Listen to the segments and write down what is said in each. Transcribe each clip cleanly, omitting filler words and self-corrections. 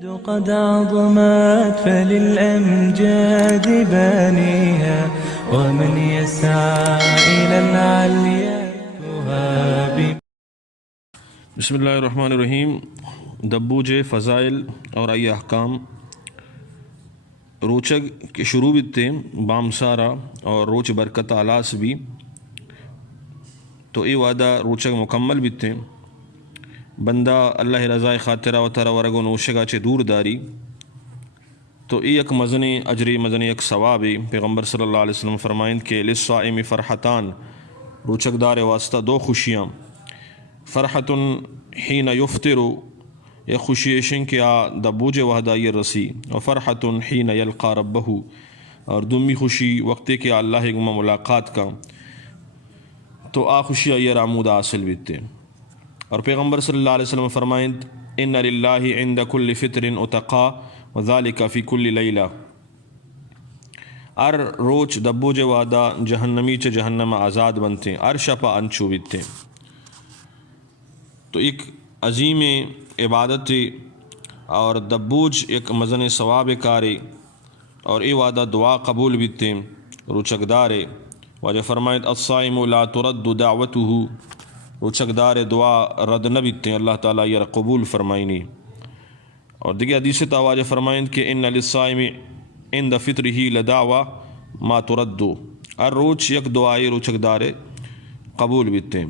قد عظمت فللأمجاد بانيها ومن يسعى إلى العليا تهابي. بسم اللہ الرحمن الرحیم. دبوج فضائل اور ای احکام روچگ کے شروع بتے بام سارا اور روچ برکت آلاس بھی تو ای وعدہ روچگ مکمل بتے بندہ اللہ رضا خاطرہ و ترا ورگو نوشگا چے دور داری تو ای یک مزنی اجری مزنی یک ثوابی. پیغمبر صلی اللہ علیہ وسلم فرمائند کہ للصائم فرحتان، روچگ دار واسطہ دو خوشیاں، فرحت حین یفطر یہ خوشی شن کہ دبوج وحدہ یہ رسی، و فرحت حین یلقا ربہ اور دمی خوشی وقت کہ اللہ گما ملاقات کا تو خوشی یہ رامود حاصل بیتے. اور پیغمبر صلی اللہ علیہ وسلم فرمائند ان للہ عند کل فطر اتقا وذالک فی کل لیلہ. ار روچ دبوج وعدہ جہنمی چ جہنم آزاد بنتے ار شپا انچو بیتے. تو ایک عظیم عبادت اور دبوج ایک مزن ثواب کارے اور ای وعدہ دعا قبول بیتے روچکدارے. واجہ فرمائد الصائم لا ترد دعوته، روچکدار دعا رد نہ بیتے اللہ تعالیٰ یہ قبول فرمائنی. اور دیگه حدیث تا واجہ فرمائند کہ ان للصائم عند فطره لدعوہ ما ترد، ار روچ یک دعائی روچکدار قبول بیتے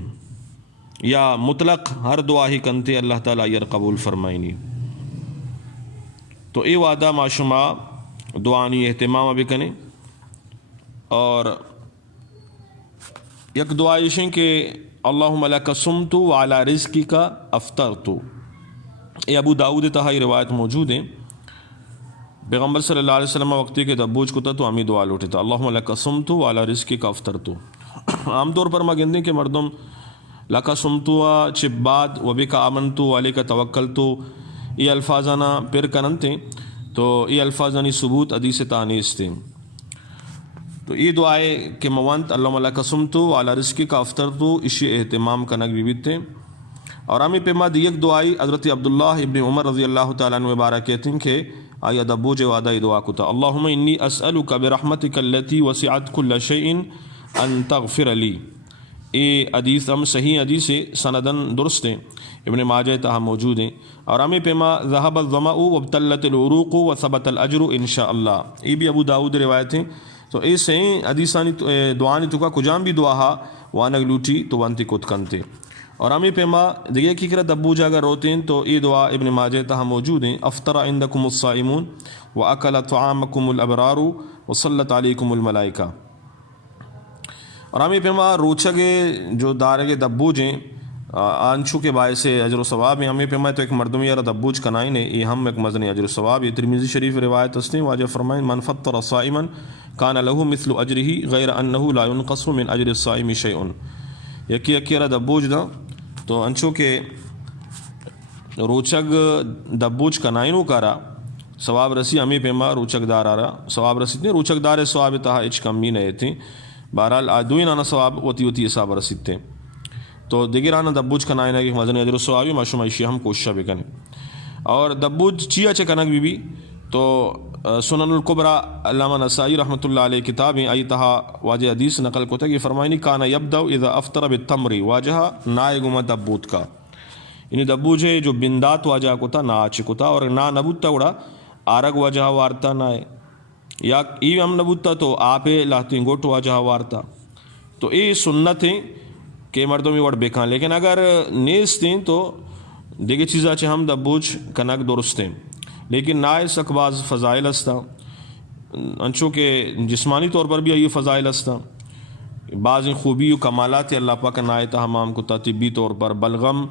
یا مطلق ہر دعا ہی کنتے اللہ تعالیٰ یر قبول فرمائنی. تو ای وعدہ معشما دعانی اہتمام بکنے. اور یک دعائشیں کہ اللہم لک صمت وعلی رزقک افطرت، یہ ابو داؤد تہائی روایت موجود ہیں. پیغمبر صلی اللہ علیہ وسلم وقتی کے دبوج کو تھا تو ہمیں دعا لوٹے تھا اللہم لک صمت وعلی رزقک افطرت. عام طور پر مگندیں کہ مردم لکا سمتو چباد و بکا آمنتو علی کا توکلتو یہ الفاظانا پھر کننتے تو یہ الفاظانی ثبوت حدیث تانیس تھے. تو یہ دعائے کہ موانت اللہم لکا سمتو علی رزقی کا افطرتو اسی اہتمام کنک بھی بیتے. اور ہمیں پہ ماد یک دعائی حضرت عبداللہ ابن عمر رضی اللہ تعالیٰ عنہ بارہ کہتے ہیں کہ آیا دبوج وعدہ دعا کتا اللہم انی اسألک برحمتک اللتی وسعت کل شیئن ان تغفر لی. یہ حدیث ہم صحیح حدیث سندن درست ہیں، ابن ماجہ تہا موجود ہیں. اور ہمیں پیما ذہب الظمأ وابتلت العروق وثبت الاجر انشاءاللہ، یہ بھی ابو داؤد روایت ہیں. تو اے صحیح حدیثانی دعانی تو کا کجام بھی دعا ہا وانگ لوٹی تو وانتی کت کنتے. اور ہمیں پیما دیگه کی کرا دبو جاگا روتے ہیں تو یہ دعا ابن ماجہ تہا موجود ہیں افطر عندکم الصائمون واکل طعامکم الابرار وصلت علیکم الملائکہ. اور ہمیں پیما روچگے جو دارگے دبوج ہیں آنچو کے باعث اجر و ثواب ہیں. ہمیں پیما تو ایک مردم یار دبوج کنائن ہے یہ ہم ایک مزنی اجر و ثواب. یہ ترمذی شریف روایت استے واجہ فرمائیں من فطر صائما کان له مثل اجرہ غیر انه لا ينقص من اجر الصائم شیء. یکی یار دبوج دا تو انچو کے روچگ دبوج کنائنوں کارا ثواب رسی. ہمیں پیما روچگ دار آ رہا ثواب رسی تھے روچگ دار ثواب تہا اچ کمی نہیں تھے. بہرحال آدوئی نانا ثواب وتی حساب رسیدتے. تو دیگر آنا دبوج کنائن ہے کہ مزن اجر و ثوابی معشوم عیشی ہم کوشش بکنے. اور دبوج چیا چے کنک بھی تو سنن القبرا علامہ نسائی رحمۃ اللہ علیہ کتابیں آئی تہا واجہ حدیث نقل کو تھا کہ فرمائنی کانا یبدأ اذا افطر بالتمر واجہ نائے گما دبوت کا. یعنی دبوج ہے جو بندات واجہ کو تھا نا آچے کو تھا اور نا نبوتا اڑا آرگ واجہ وارتا نائے یا ای ہم نبوتا تو آپ لاتی گوٹ واجہ وارتا. تو یہ سنت ہیں کہ مردوں میں وڑ بیکان. لیکن اگر نیستیں تو دیگے چیزاں چاہے ہم دبوج کنک درست ہیں لیکن نائے سک باز فضائل استا انچو کہ جسمانی طور پر بھی یہ فضائل استا بعض خوبی و کمالات اللہ پاک نائے تہمام کو طبی طور پر بلغم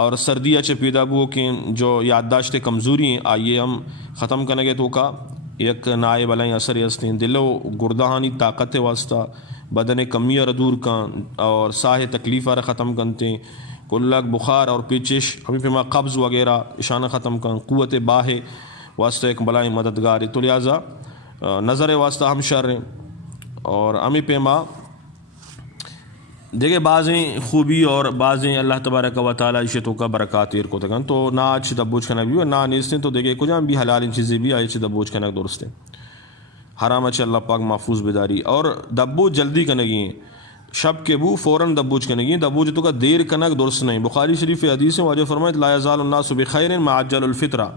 اور سردی اچھے پیدا بو کہ جو یادداشت کمزوری ہیں آئیے ہم ختم کرنے گے تو کا یک نائے بلائیں اثر ہستے ہیں دل و گردہانی طاقت واسطہ بدن کمی اور دور کا اور ساہ تکلیف اور ختم کرتے ہیں کلک بخار اور پیچش ہمیں پیما قبض وغیرہ اشانہ ختم کر قوت باہ واسطہ ایک بلائیں مددگار. تو لہٰذا نظر واسطہ ہم شر ہیں. اور ہمیں پیما دیکھے بعضیں خوبی اور بعضیں اللہ تبارک و تعالیٰ عشتوں کا برکات ایر کو تکن تو نا اچھی دبوچ کنک بھی اور نا نیستیں تو دیکھے کجا بھی حلال ان چیزیں بھی اچھی دبوچ کنک درست ہیں حرام اچھے اللہ پاک محفوظ بداری اور دبوچ جلدی کنگی ہیں شب کے بو فوراً دبوچ کنگی دبوچ تو کا دیر کنک درست نہیں بخاری شریف حدیث میں واجہ فرمائے لا یزال الناس بخیر ما عجل الفطرہ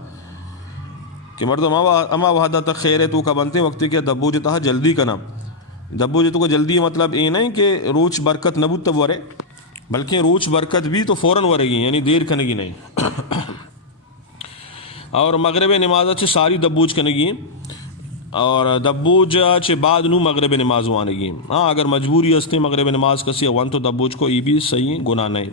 کہ مردم اما وحدہ تک خیر ہے تو کا بنتے وقت کہ دبوچ تہا جلدی کنا دبوچ تو کا جلدی مطلب یہ نہیں کہ روچ برکت نبوت تب ورے بلکہ روچ برکت بھی تو فوراً ورے گی یعنی دیر کنگی نہیں اور مغرب نماز سے ساری دبوچ کنگی اور دبوج چے بعد نو مغرب نماز وانگی ہاں اگر مجبوری ہستی مغرب نماز کسی وان تو دبوج کو ای بھی صحیح گناہ نہیں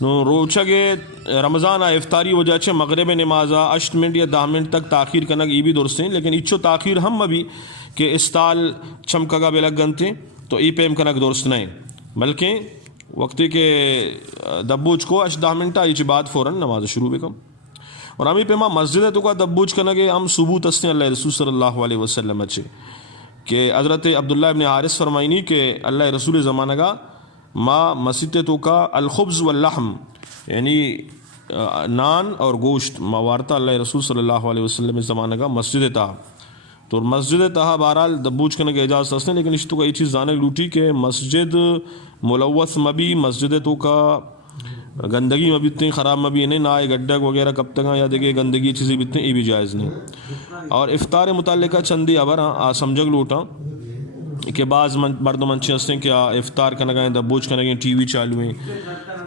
نو روچگے رمضان افطاری وجہ چے مغرب نماز 8 منٹ یا 10 منٹ تک تاخیر کنگ ای بھی درست ہیں لیکن اچھو تاخیر ہم ابھی کہ استال چمکگا بے لگ گنتے تو ای پیم کنک درست نہیں بلکہ وقتی کے دبوج کو 8-10 منٹ ایچ بعد فوراً نماز شروع بکم اور ہمیں پیما مسجد تو کا دبوج کنگے ہم ثبوت ہستے اللہ رسول صلی اللہ علیہ وسلم اچھے کہ حضرت عبداللہ ابن حارث فرمائنی کہ اللہ رسول زمانہ کا ما مسجد تو کا الخبز واللحم یعنی نان اور گوشت موارتا اللہ رسول صلی اللہ علیہ وسلم زمانہ کا مسجد تھا تو مسجد تہا بہرحال دبوچ کرنے کے اجازت ہستے لیکن اس تو کا یہ چیز جانے لوٹی کہ مسجد ملوث مبی مسجد تو کا گندگی میں بھی اتنی خراب میں بھی نہیں نہ آئے گڈھگ وغیرہ کب تک یا دیکھے گندگی چیزیں بھی اتنی یہ بھی جائز نہیں اور افطار متعلقہ چندی ابر سمجھگ لوٹا کہ بعض مردم منچے ہستے کیا افطار کرنے گائیں دبوچ کرنے گئیں ٹی وی چالو ہیں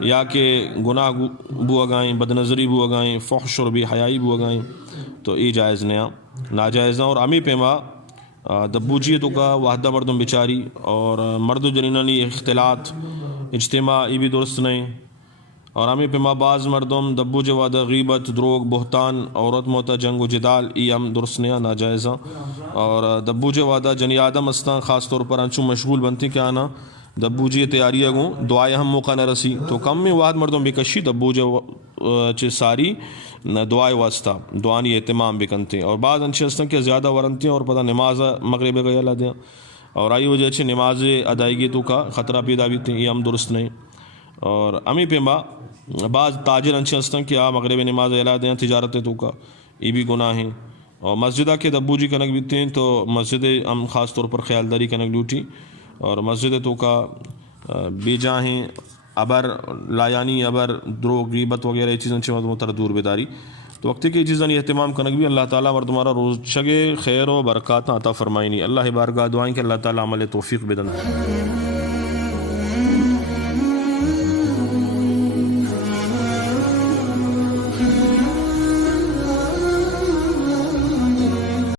یا کہ گناہ بو اگائیں بد نظری بو اگائیں فحش اور بے حیائی بو اگائیں تو یہ جائز نہیں ناجائز اور امی پیما دبوجیتوں کا واحدہ مردم بیچاری اور مرد و جنینانی اختلاط اجتماع یہ بھی درست نہیں اور ہمیں پیما بعض مردم دبو جوادہ غیبت دروغ بہتان عورت موتا جنگ و جدال ای ہم درست نہیں ناجائزہ اور دبو جوادہ جنی آدم استان خاص طور پر انچو مشغول بنتی کہ آنا دبو جی تیاری اگوں دعائیں ہم موقع نہ رسی تو کم میں واحد مردم بکشی دبو چے ساری دعائیں واسطہ دعانی اہتمام بکنتے اور بعض انچے ہستیں کہ زیادہ ورنتی اور پتہ نماز مغرب گیا لا دیں اور آئی وجہ سے نماز ادائیگی تو کا خطرہ پیدا بھی تھے یہ ہم درست نہیں اور امی پیما بعض تاجر انچے ہستیں کہ مغرب نماز اعلیٰ دیں تجارت تو کا یہ بھی گناہ ہیں اور مسجدہ کے دبو جی کنک بھی تھیں تو مسجد ہم خاص طور پر خیالداری کنک لوٹی اور مسجد تو کا بے جاہیں ابر لایانی ابر دروغ غیبت وغیرہ یہ چیزیں چیزیں دور بیداری تو وقت کی چیزیں اہتمام کنک بھی اللہ تعالیٰ اور تمہارا روز شگے خیر و برکات عطا فرمائنی اللہ بارگاہ دعائیں کہ اللہ تعالیٰ عمل توفیق بدن